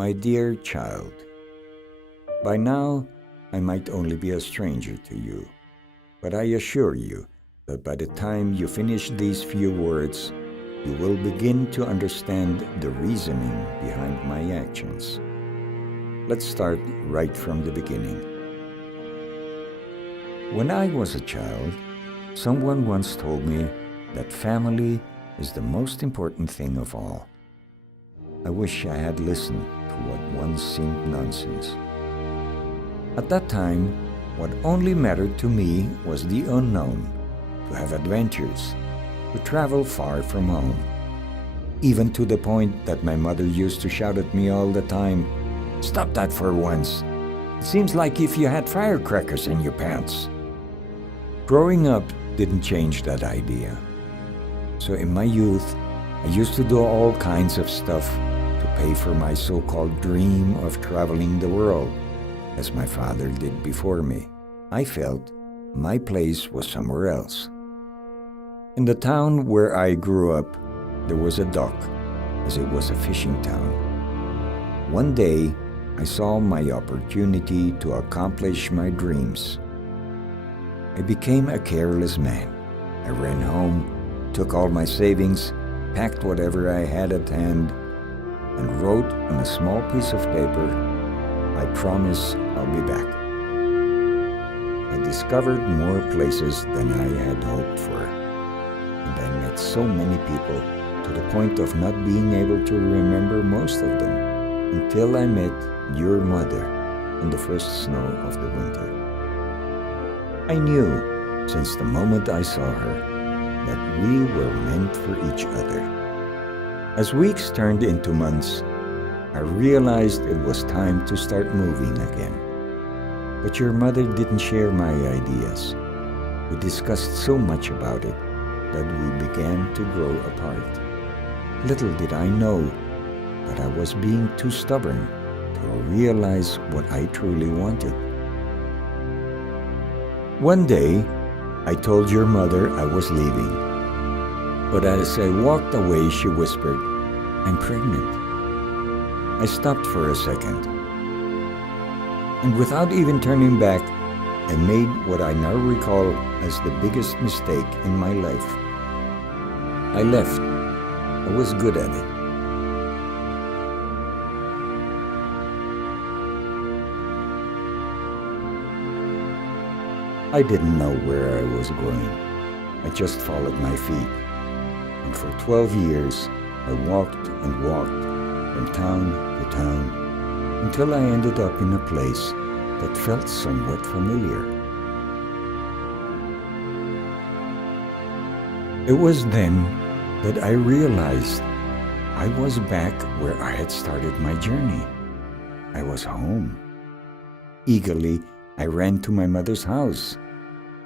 My dear child, by now I might only be a stranger to you, but I assure you that by the time you finish these few words, you will begin to understand the reasoning behind my actions. Let's start right from the beginning. When I was a child, someone once told me that family is the most important thing of all. I wish I had listened to what once seemed nonsense. At that time, what only mattered to me was the unknown, to have adventures, to travel far from home. Even to the point that my mother used to shout at me all the time, "Stop that for once. It seems like if you had firecrackers in your pants." Growing up didn't change that idea. So in my youth, I used to do all kinds of stuff to pay for my so-called dream of traveling the world, as my father did before me. I felt my place was somewhere else. In the town where I grew up, there was a dock, as it was a fishing town. One day, I saw my opportunity to accomplish my dreams. I became a careless man. I ran home, took all my savings, packed whatever I had at hand, and wrote on a small piece of paper, "I promise I'll be back." I discovered more places than I had hoped for, and I met so many people to the point of not being able to remember most of them until I met your mother on the first snow of the winter. I knew, since the moment I saw her, that we were meant for each other. As weeks turned into months, I realized it was time to start moving again. But your mother didn't share my ideas. We discussed so much about it that we began to grow apart. Little did I know that I was being too stubborn to realize what I truly wanted. One day, I told your mother I was leaving. But as I walked away, she whispered, "I'm pregnant." I stopped for a second. And without even turning back, I made what I now recall as the biggest mistake in my life. I left. I was good at it. I didn't know where I was going. I just followed my feet. And for 12 years, I walked and walked from town to town until I ended up in a place that felt somewhat familiar. It was then that I realized I was back where I had started my journey. I was home. Eagerly, I ran to my mother's house,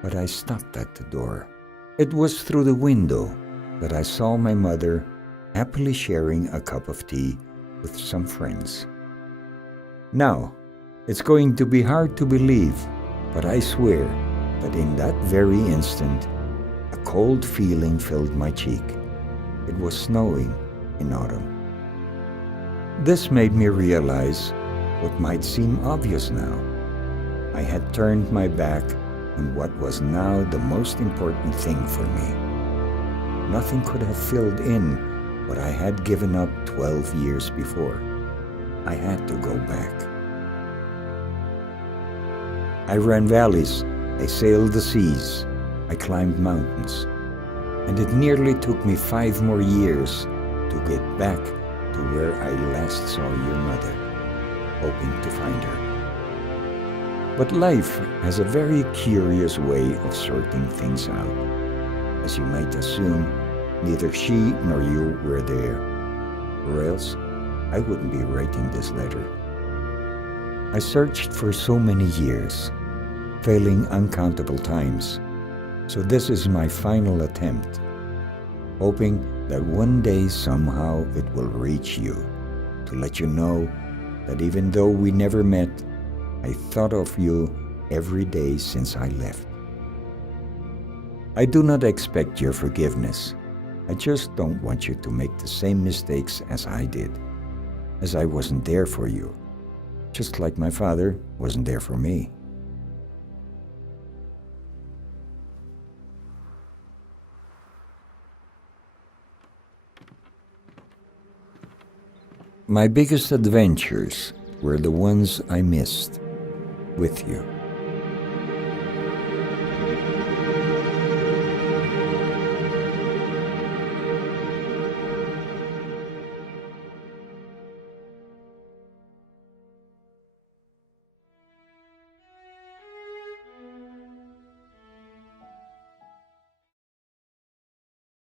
but I stopped at the door. It was through the window that I saw my mother happily sharing a cup of tea with some friends. Now, it's going to be hard to believe, but I swear that in that very instant, a cold feeling filled my cheek. It was snowing in autumn. This made me realize what might seem obvious now. I had turned my back on what was now the most important thing for me. Nothing could have filled in what I had given up 12 years before. I had to go back. I ran valleys, I sailed the seas, I climbed mountains, and it nearly took me 5 more years to get back to where I last saw your mother, hoping to find her. But life has a very curious way of sorting things out. As you might assume, neither she nor you were there, or else I wouldn't be writing this letter. I searched for so many years, failing uncountable times, so this is my final attempt, hoping that one day somehow it will reach you, to let you know that even though we never met, I thought of you every day since I left. I do not expect your forgiveness. I just don't want you to make the same mistakes as I did. as I wasn't there for you, just like my father wasn't there for me. My biggest adventures were the ones I missed with you.